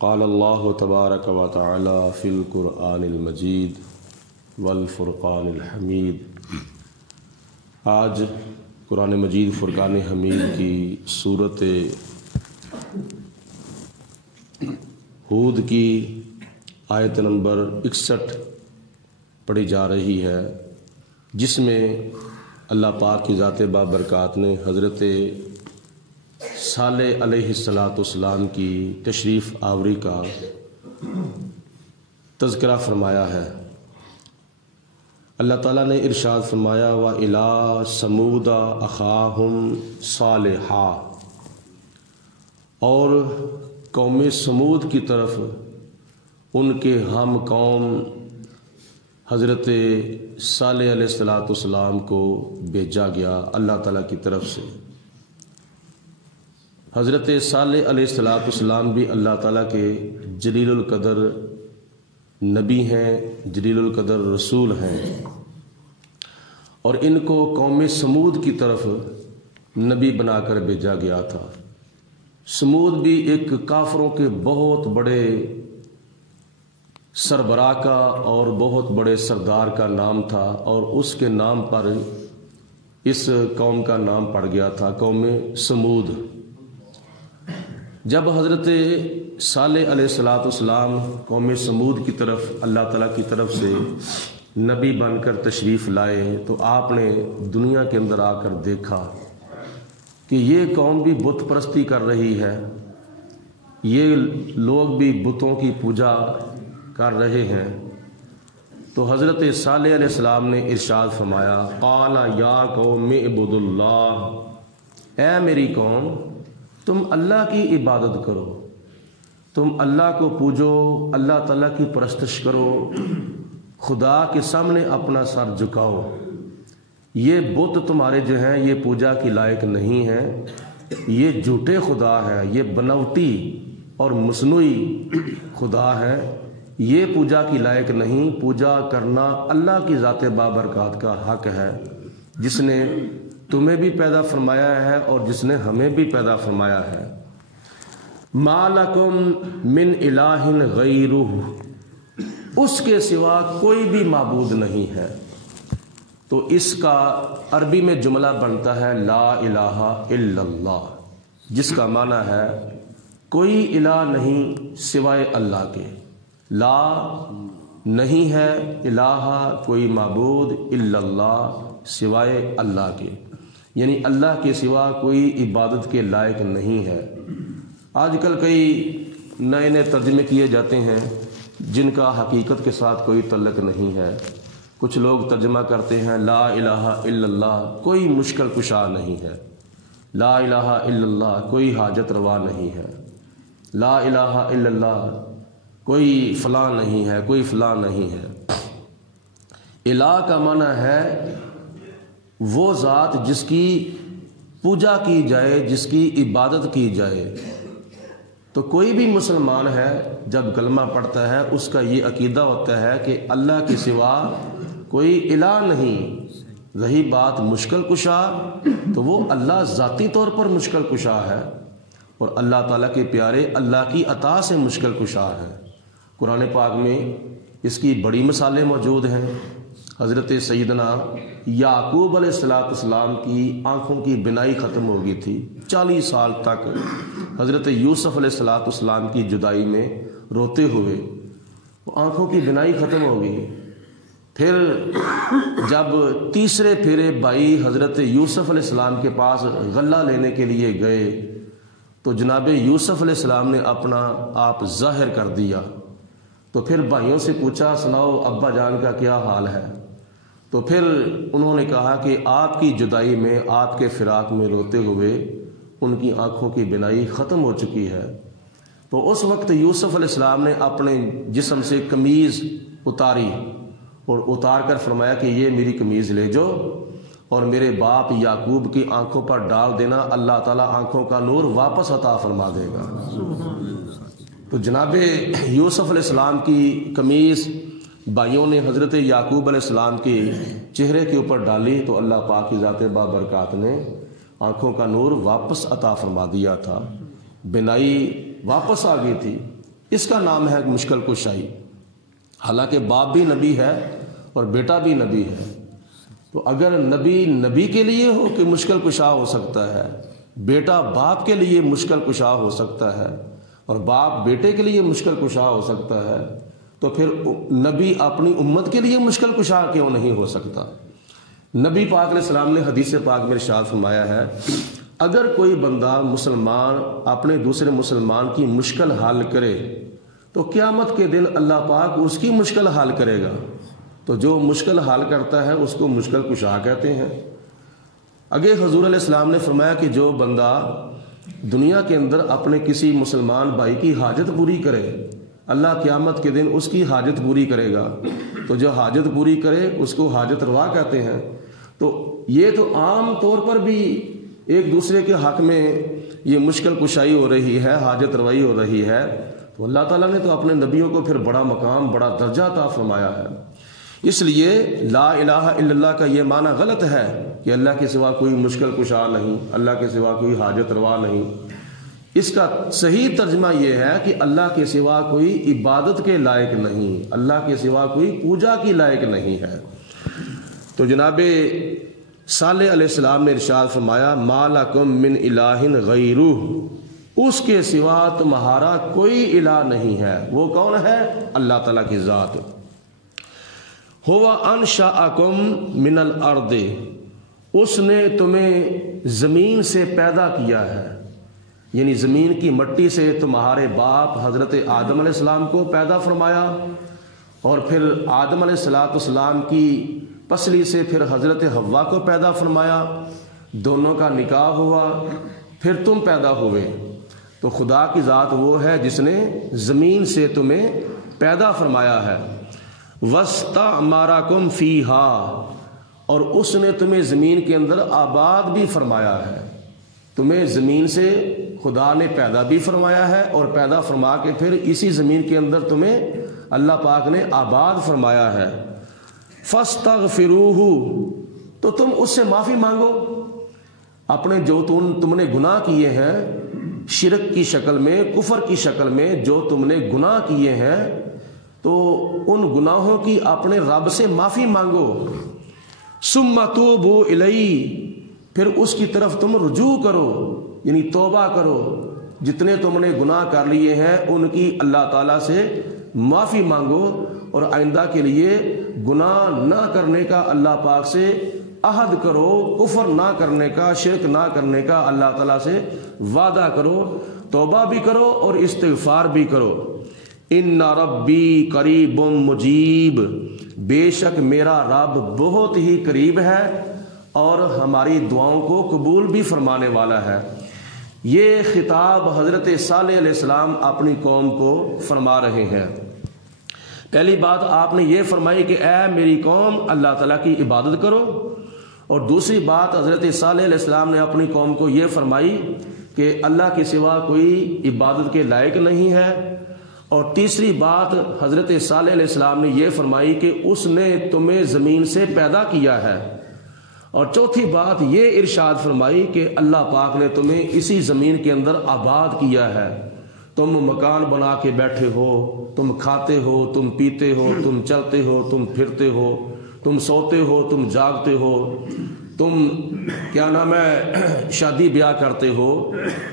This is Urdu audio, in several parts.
قال اللہ تبارک و تعالی فی القرآن المجید والفرقان الحمید۔ آج قرآن مجید فرقان حمید کی صورت ہود کی آیت نمبر 61 پڑھی جا رہی ہے، جس میں اللہ پاک کی ذات بابرکات نے حضرت صالح علیہ السلام کی تشریف آوری کا تذکرہ فرمایا ہے۔ اللہ تعالیٰ نے ارشاد فرمایا وَإِلَىٰ ثَمُودَ أَخَاهُمْ صَالِحًا، اور قوم سمود کی طرف ان کے ہم قوم حضرت صالح علیہ السلام کو بھیجا گیا اللہ تعالیٰ کی طرف سے۔ حضرت صالح علیہ السلام بھی اللہ تعالیٰ کے جلیل القدر نبی ہیں، جلیل القدر رسول ہیں، اور ان کو قوم سمود کی طرف نبی بنا کر بھیجا گیا تھا۔ سمود بھی ایک کافروں کے بہت بڑے سربراہ کا اور بہت بڑے سردار کا نام تھا، اور اس کے نام پر اس قوم کا نام پڑ گیا تھا، قوم سمود۔ جب حضرت صالح علیہ السلام قوم سمود کی طرف اللہ تعالیٰ کی طرف سے نبی بن کر تشریف لائے تو آپ نے دنیا کے اندر آ کر دیکھا کہ یہ قوم بھی بت پرستی کر رہی ہے، یہ لوگ بھی بتوں کی پوجا کر رہے ہیں۔ تو حضرت صالح علیہ السلام نے ارشاد فرمایا قال یا قوم اعبدوا اللہ، اے میری قوم تم اللہ کی عبادت کرو، تم اللہ کو پوجو، اللہ تعالیٰ کی پرستش کرو، خدا کے سامنے اپنا سر جھکاؤ۔ یہ بت تمہارے جو ہیں یہ پوجا کی لائق نہیں ہیں، یہ جھوٹے خدا ہیں، یہ بناوٹی اور مصنوعی خدا ہیں، یہ پوجا کی لائق نہیں۔ پوجا کرنا اللہ کی ذات بابرکات کا حق ہے، جس نے تمہیں بھی پیدا فرمایا ہے اور جس نے ہمیں بھی پیدا فرمایا ہے۔ ما لکم من الہ غیرہ، اس کے سوا کوئی بھی معبود نہیں ہے۔ تو اس کا عربی میں جملہ بنتا ہے لا الہ الا اللہ، جس کا معنی ہے کوئی الہ نہیں سوائے اللہ کے۔ لا نہیں ہے، الہ کوئی معبود، الا اللہ سوائے اللہ کے، یعنی اللہ کے سوا کوئی عبادت کے لائق نہیں ہے۔ آج کل کئی نئے نئے ترجمے کیے جاتے ہیں جن کا حقیقت کے ساتھ کوئی تعلق نہیں ہے۔ کچھ لوگ ترجمہ کرتے ہیں لا الہ الا اللہ کوئی مشکل کشا نہیں ہے، لا الہ الا اللہ کوئی حاجت روا نہیں ہے، لا الہ الا اللہ کوئی فلاں نہیں ہے، کوئی فلاں نہیں ہے۔ الہ کا معنی ہے وہ ذات جس کی پوجا کی جائے، جس کی عبادت کی جائے۔ تو کوئی بھی مسلمان ہے جب کلمہ پڑھتا ہے اس کا یہ عقیدہ ہوتا ہے کہ اللہ کے سوا کوئی الہ نہیں۔ رہی بات مشکل کشا، تو وہ اللہ ذاتی طور پر مشکل کشا ہے، اور اللہ تعالیٰ کے پیارے اللہ کی عطا سے مشکل کشا ہے۔ قرآن پاک میں اس کی بڑی مثالیں موجود ہیں۔ حضرت سیدنا یعقوب علیہ السلام کی آنکھوں کی بینائی ختم ہو گئی تھی، 40 سال تک حضرت یوسف علیہ السلام کی جدائی میں روتے ہوئے وہ آنکھوں کی بینائی ختم ہو گئی۔ پھر جب تیسرے پھیرے بھائی حضرت یوسف علیہ السلام کے پاس غلہ لینے کے لیے گئے تو جناب یوسف علیہ السلام نے اپنا آپ ظاہر کر دیا۔ تو پھر بھائیوں سے پوچھا سناؤ ابا جان کا کیا حال ہے؟ تو پھر انہوں نے کہا کہ آپ کی جدائی میں، آپ کے فراق میں روتے ہوئے ان کی آنکھوں کی بینائی ختم ہو چکی ہے۔ تو اس وقت یوسف علیہ السلام نے اپنے جسم سے قمیض اتاری اور اتار کر فرمایا کہ یہ میری قمیض لے جاؤ اور میرے باپ یعقوب کی آنکھوں پر ڈال دینا، اللہ تعالیٰ آنکھوں کا نور واپس عطا فرما دے گا۔ تو جناب یوسف علیہ السلام کی قمیض بھائیوں نے حضرت یعقوب علیہ السلام کے چہرے کے اوپر ڈالی تو اللہ پاک کی ذات بابرکات نے آنکھوں کا نور واپس عطا فرما دیا تھا، بینائی واپس آ گئی تھی۔ اس کا نام ہے مشکل کشائی۔ حالانکہ باپ بھی نبی ہے اور بیٹا بھی نبی ہے، تو اگر نبی کے لیے ہو کہ مشکل کشا ہو سکتا ہے، بیٹا باپ کے لیے مشکل کشا ہو سکتا ہے، اور باپ بیٹے کے لیے مشکل کشا ہو سکتا ہے، تو پھر نبی اپنی امت کے لیے مشکل کشا کیوں نہیں ہو سکتا؟ نبی پاک علیہ السلام نے حدیث پاک میں ارشاد فرمایا ہے، اگر کوئی بندہ مسلمان اپنے دوسرے مسلمان کی مشکل حل کرے تو قیامت کے دن اللہ پاک اس کی مشکل حل کرے گا۔ تو جو مشکل حل کرتا ہے اس کو مشکل کشا کہتے ہیں۔ آگے حضور علیہ السلام نے فرمایا کہ جو بندہ دنیا کے اندر اپنے کسی مسلمان بھائی کی حاجت پوری کرے، اللہ قیامت کے دن اس کی حاجت پوری کرے گا۔ تو جو حاجت پوری کرے اس کو حاجت روا کہتے ہیں۔ تو یہ تو عام طور پر بھی ایک دوسرے کے حق میں یہ مشکل کشائی ہو رہی ہے، حاجت روائی ہو رہی ہے، تو اللہ تعالیٰ نے تو اپنے نبیوں کو پھر بڑا مقام، بڑا درجہ عطا فرمایا ہے۔ اس لیے لا الہ الا اللہ کا یہ معنی غلط ہے کہ اللہ کے سوا کوئی مشکل کشا نہیں، اللہ کے سوا کوئی حاجت روا نہیں۔ اس کا صحیح ترجمہ یہ ہے کہ اللہ کے سوا کوئی عبادت کے لائق نہیں، اللہ کے سوا کوئی پوجا کی لائق نہیں ہے۔ تو جناب صالح علیہ السلام نے ارشاد فرمایا، ما لکم من الہ غیرہ، اس کے سوا تمہارا کوئی الہ نہیں ہے۔ وہ کون ہے؟ اللہ تعالیٰ کی ذات۔ هو انشأکم من الارض، اس نے تمہیں زمین سے پیدا کیا ہے، یعنی زمین کی مٹی سے تمہارے باپ حضرت آدم علیہ السلام کو پیدا فرمایا، اور پھر آدم علیہ السلام کی پسلی سے پھر حضرت حوا کو پیدا فرمایا، دونوں کا نکاح ہوا، پھر تم پیدا ہوئے۔ تو خدا کی ذات وہ ہے جس نے زمین سے تمہیں پیدا فرمایا ہے۔ وَاسْتَعْمَرَكُمْ فِيهَا، اور اس نے تمہیں زمین کے اندر آباد بھی فرمایا ہے۔ تمہیں زمین سے خدا نے پیدا بھی فرمایا ہے، اور پیدا فرما کے پھر اسی زمین کے اندر تمہیں اللہ پاک نے آباد فرمایا ہے۔ فَاسْتَغْفِرُوهُ، تو تم اس سے معافی مانگو اپنے جو تم نے گناہ کیے ہیں، شرک کی شکل میں، کفر کی شکل میں جو تم نے گناہ کیے ہیں، تو ان گناہوں کی اپنے رب سے معافی مانگو۔ ثُمَّ تُوبُوا إِلَيْهِ، پھر اس کی طرف تم رجوع کرو، یعنی توبہ کرو، جتنے تم نے گناہ کر لیے ہیں ان کی اللہ تعالیٰ سے معافی مانگو، اور آئندہ کے لیے گناہ نہ کرنے کا اللہ پاک سے عہد کرو، کفر نہ کرنے کا، شرک نہ کرنے کا اللہ تعالیٰ سے وعدہ کرو، توبہ بھی کرو اور استغفار بھی کرو۔ ان ربی قریب مجیب، بے شک میرا رب بہت ہی قریب ہے اور ہماری دعاؤں کو قبول بھی فرمانے والا ہے۔ یہ خطاب حضرت صالح علیہ السلام اپنی قوم کو فرما رہے ہیں۔ پہلی بات آپ نے یہ فرمائی کہ اے میری قوم، اللہ تعالیٰ کی عبادت کرو، اور دوسری بات حضرت صالح علیہ السلام نے اپنی قوم کو یہ فرمائی کہ اللہ کے سوا کوئی عبادت کے لائق نہیں ہے، اور تیسری بات حضرت صالح علیہ السلام نے یہ فرمائی کہ اس نے تمہیں زمین سے پیدا کیا ہے، اور چوتھی بات یہ ارشاد فرمائی کہ اللہ پاک نے تمہیں اسی زمین کے اندر آباد کیا ہے۔ تم مکان بنا کے بیٹھے ہو، تم کھاتے ہو، تم پیتے ہو، تم چلتے ہو، تم پھرتے ہو، تم سوتے ہو، تم جاگتے ہو، تم کیا نام ہے شادی بیاہ کرتے ہو،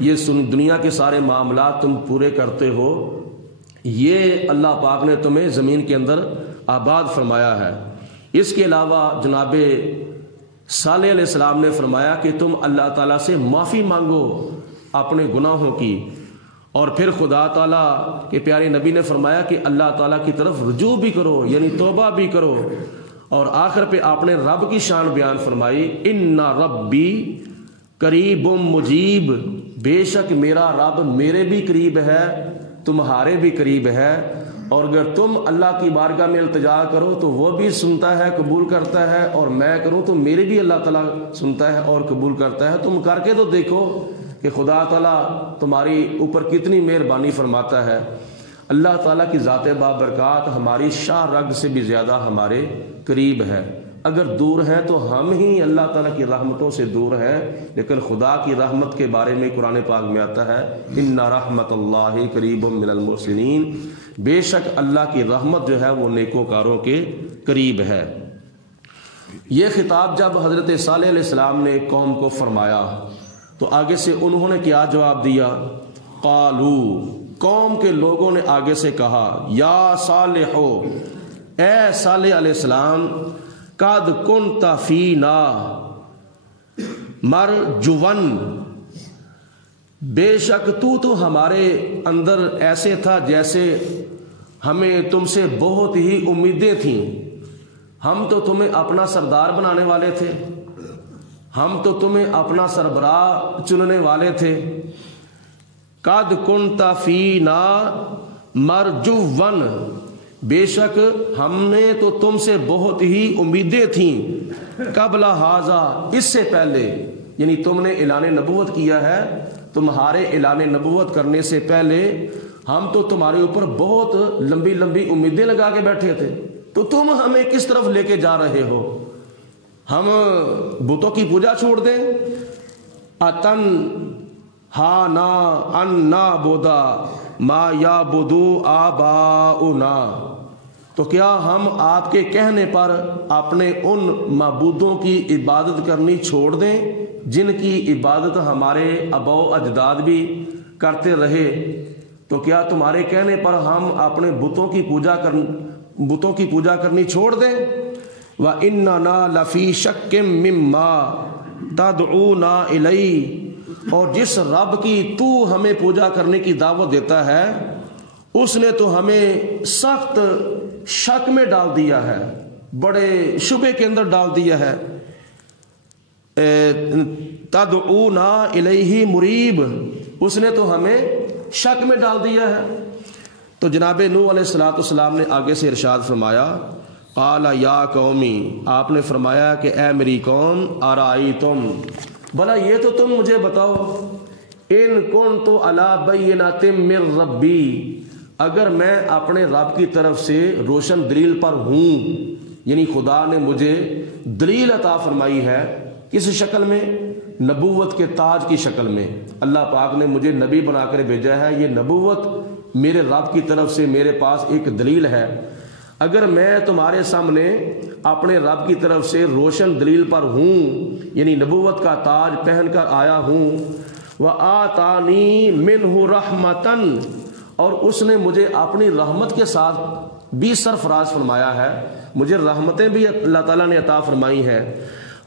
یہ دنیا کے سارے معاملات تم پورے کرتے ہو، یہ اللہ پاک نے تمہیں زمین کے اندر آباد فرمایا ہے۔ اس کے علاوہ جناب صالح علیہ السلام نے فرمایا کہ تم اللہ تعالیٰ سے معافی مانگو اپنے گناہوں کی، اور پھر خدا تعالیٰ کے پیارے نبی نے فرمایا کہ اللہ تعالیٰ کی طرف رجوع بھی کرو، یعنی توبہ بھی کرو، اور آخر پہ آپ نے رب کی شان بیان فرمائی، ان ربی قریب مجیب، بے شک میرا رب میرے بھی قریب ہے، تمہارے بھی قریب ہے، اور اگر تم اللہ کی بارگاہ میں التجا کرو تو وہ بھی سنتا ہے، قبول کرتا ہے، اور میں کروں تو میرے بھی اللہ تعالیٰ سنتا ہے اور قبول کرتا ہے۔ تم کر کے تو دیکھو کہ خدا تعالیٰ تمہاری اوپر کتنی مہربانی فرماتا ہے۔ اللہ تعالیٰ کی ذات بابرکات ہماری شاہ رگ سے بھی زیادہ ہمارے قریب ہے، اگر دور ہیں تو ہم ہی اللہ تعالیٰ کی رحمتوں سے دور ہیں، لیکن خدا کی رحمت کے بارے میں قرآن پاک میں آتا ہے ان رحمت اللہ قریب من المحسنین، بے شک اللہ کی رحمت جو ہے وہ نیکوکاروں کے قریب ہے۔ یہ خطاب جب حضرت صالح علیہ السلام نے قوم کو فرمایا تو آگے سے انہوں نے کیا جواب دیا؟ قالو، قوم کے لوگوں نے آگے سے کہا یا صالح، اے صالح علیہ السلام، قد کنت فینا مرجون، بے شک تو ہمارے اندر ایسے تھا جیسے ہمیں تم سے بہت ہی امیدیں تھیں، ہم تو تمہیں اپنا سردار بنانے والے تھے، ہم تو تمہیں اپنا سربراہ چننے والے تھے۔ قد کنت فینا مرجون، بے شک ہم نے تو تم سے بہت ہی امیدیں تھیں، قبل ھذا، اس سے پہلے، یعنی تم نے اعلان نبوت کیا ہے، تمہارے اعلان نبوت کرنے سے پہلے ہم تو تمہارے اوپر بہت لمبی لمبی امیدیں لگا کے بیٹھے تھے، تو تم ہمیں کس طرف لے کے جا رہے ہو؟ ہم بتوں کی پوجا چھوڑ دیں؟ اتن ہا نا ان نعبدا ما یعبدو آباؤنا، تو کیا ہم آپ کے کہنے پر اپنے ان معبودوں کی عبادت کرنی چھوڑ دیں جن کی عبادت ہمارے آباء و اجداد بھی کرتے رہے؟ تو کیا تمہارے کہنے پر ہم اپنے بتوں کی پوجا کرنی چھوڑ دیں؟ وَإِنَّنَا لَفِي شَكٍّ مِّمَّا تَدْعُونَا إِلَيْهِ، اور جس رب کی تو ہمیں پوجا کرنے کی دعوت دیتا ہے اس نے تو ہمیں سخت شک میں ڈال دیا ہے، بڑے شبے کے اندر ڈال دیا ہے۔ تدعونا الیہ مریب، اس نے تو ہمیں شک میں ڈال دیا ہے۔ تو جناب نوح علیہ السلام نے آگے سے ارشاد فرمایا قال یا قومی، آپ نے فرمایا کہ اے میری قوم، ارائیتم، بھلا یہ تو تم مجھے بتاؤ، ان کنت علی بینۃ من ربی، اگر میں اپنے رب کی طرف سے روشن دلیل پر ہوں، یعنی خدا نے مجھے دلیل عطا فرمائی ہے، کس شکل میں؟ نبوت کے تاج کی شکل میں۔ اللہ پاک نے مجھے نبی بنا کر بھیجا ہے، یہ نبوت میرے رب کی طرف سے میرے پاس ایک دلیل ہے۔ اگر میں تمہارے سامنے اپنے رب کی طرف سے روشن دلیل پر ہوں، یعنی نبوت کا تاج پہن کر آیا ہوں، وَآتَانِي مِنْهُ رَحْمَةً، اور اس نے مجھے اپنی رحمت کے ساتھ بھی سرفراز فرمایا ہے، مجھے رحمتیں بھی اللہ تعالیٰ نے عطا فرمائی ہیں۔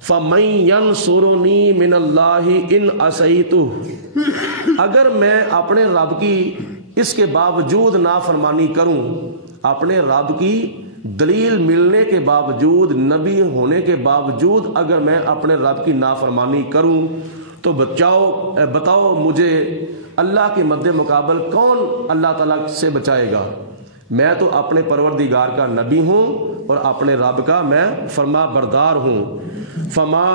فَمَن يَنصُرُنِي مِنَ اللَّهِ إِنْ عَصَيْتُهُ، اگر میں اپنے رب کی اس کے باوجود نافرمانی کروں، اپنے رب کی دلیل ملنے کے باوجود، نبی ہونے کے باوجود اگر میں اپنے رب کی نافرمانی کروں تو بتاؤ مجھے اللہ کے مد مقابل کون اللہ تعالیٰ سے بچائے گا؟ میں تو اپنے پروردگار کا نبی ہوں اور اپنے رب کا میں فرما بردار ہوں۔ فما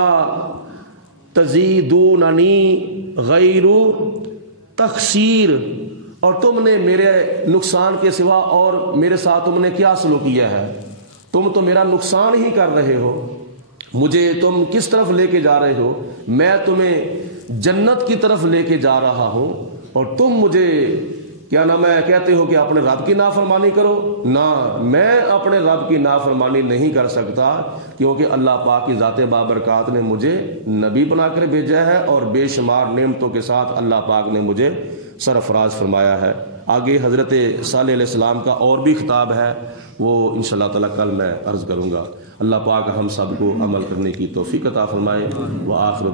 تزیدوننی غیر تخسیر، اور تم نے میرے نقصان کے سوا اور میرے ساتھ تم نے کیا سلوک کیا ہے؟ تم تو میرا نقصان ہی کر رہے ہو، مجھے تم کس طرف لے کے جا رہے ہو؟ میں تمہیں جنت کی طرف لے کے جا رہا ہوں اور تم مجھے کیا نام ہے کہتے ہو کہ اپنے رب کی نافرمانی کرو؟ نہ، میں اپنے رب کی نافرمانی نہیں کر سکتا، کیونکہ اللہ پاک کی ذات بابرکات نے مجھے نبی بنا کر بھیجا ہے اور بے شمار نعمتوں کے ساتھ اللہ پاک نے مجھے سرفراز فرمایا ہے۔ آگے حضرت صالح علیہ السلام کا اور بھی خطاب ہے، وہ انشاءاللہ تعالیٰ کل میں عرض کروں گا۔ اللہ پاک ہم سب کو عمل کرنے کی توفیق عطا فرمائے۔ وآخر